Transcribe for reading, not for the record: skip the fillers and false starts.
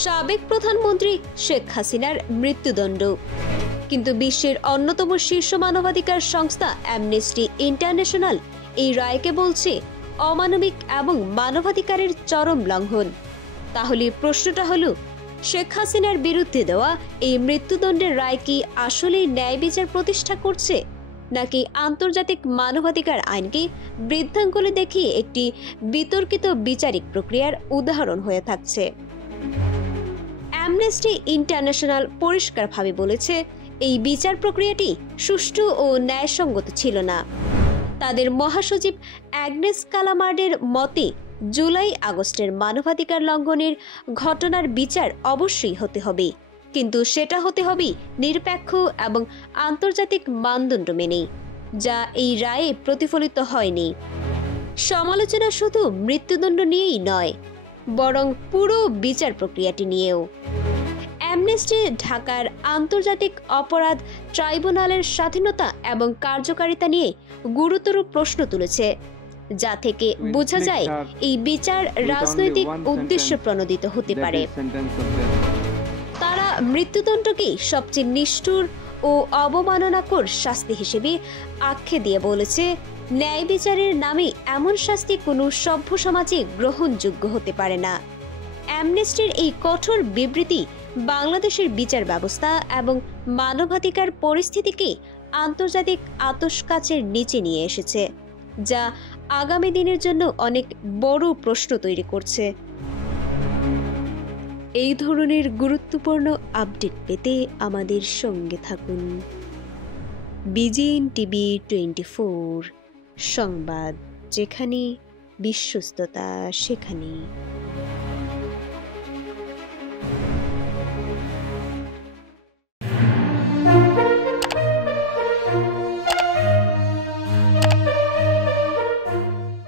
সাবেক প্রধানমন্ত্রী শেখ হাসিনার মৃত্যুদণ্ড। কিন্তু বিশ্বের অন্যতম শীর্ষ মানবাধিকার সংস্থা অ্যামনেস্টি ইন্টারন্যাশনাল এই রায়কে বলছে অমানবিক এবং মানবাধিকারের চরম লঙ্ঘন। তাহলে প্রশ্নটা হলো, শেখ হাসিনার বিরুদ্ধে দেওয়া এই মৃত্যুদণ্ডের রায় কি আসলেই ন্যায় বিচার প্রতিষ্ঠা করছে, নাকি আন্তর্জাতিক মানবাধিকার আইনকে বৃদ্ধাঙ্গুলে দেখিয়ে একটি বিতর্কিত বিচারিক প্রক্রিয়ার উদাহরণ হয়ে থাকছে? অ্যামনেস্টি ইন্টারন্যাশনাল পরিষ্কারভাবে বলেছে, এই বিচার প্রক্রিয়াটি সুষ্ঠু ও ন্যায়সঙ্গত ছিল না। তাদের মহাসচিব অ্যাগনেস কালামার্ডের মতে, জুলাই আগস্টের মানবাধিকার লঙ্ঘনের ঘটনার বিচার অবশ্যই হতে হবে, কিন্তু সেটা হতে হবে নিরপেক্ষ এবং আন্তর্জাতিক মানদণ্ড মেনে, যা এই রায়ে প্রতিফলিত হয়নি। সমালোচনা শুধু মৃত্যুদণ্ড নিয়েই নয়, বরং পুরো বিচার প্রক্রিয়াটি নিয়েও। অ্যামনেস্টি ঢাকার আন্তর্জাতিক অপরাধ ট্রাইব্যুনালের স্বাধীনতা এবং কার্যকারিতা নিয়ে গুরুতর প্রশ্ন তুলেছে, যা থেকে বোঝা যায় এই বিচার রাজনৈতিক উদ্দেশ্য প্রণোদিত হতে পারে। তারা মৃত্যুদণ্ডকে সবচেয়ে নিষ্ঠুর ও অবমাননাকর শাস্তি হিসেবে আখ্যা দিয়ে বলেছে, ন্যায় বিচারের নামে এমন শাস্তি কোনো সভ্য সমাজে গ্রহণযোগ্য হতে পারে না। অ্যামনেস্টির এই কঠোর বিবৃতি বাংলাদেশের বিচার ব্যবস্থা এবং মানবাধিকার পরিস্থিতিকে আন্তর্জাতিক আতশকাচের নিচে নিয়ে এসেছে, যা আগামী দিনের জন্য অনেক বড় প্রশ্ন তৈরি করছে। এই ধরনের গুরুত্বপূর্ণ আপডেট পেতে আমাদের সঙ্গে থাকুন। বিজিএন টিভি 24 সংবাদ, যেখানে বিশ্বস্ততা সেখানে।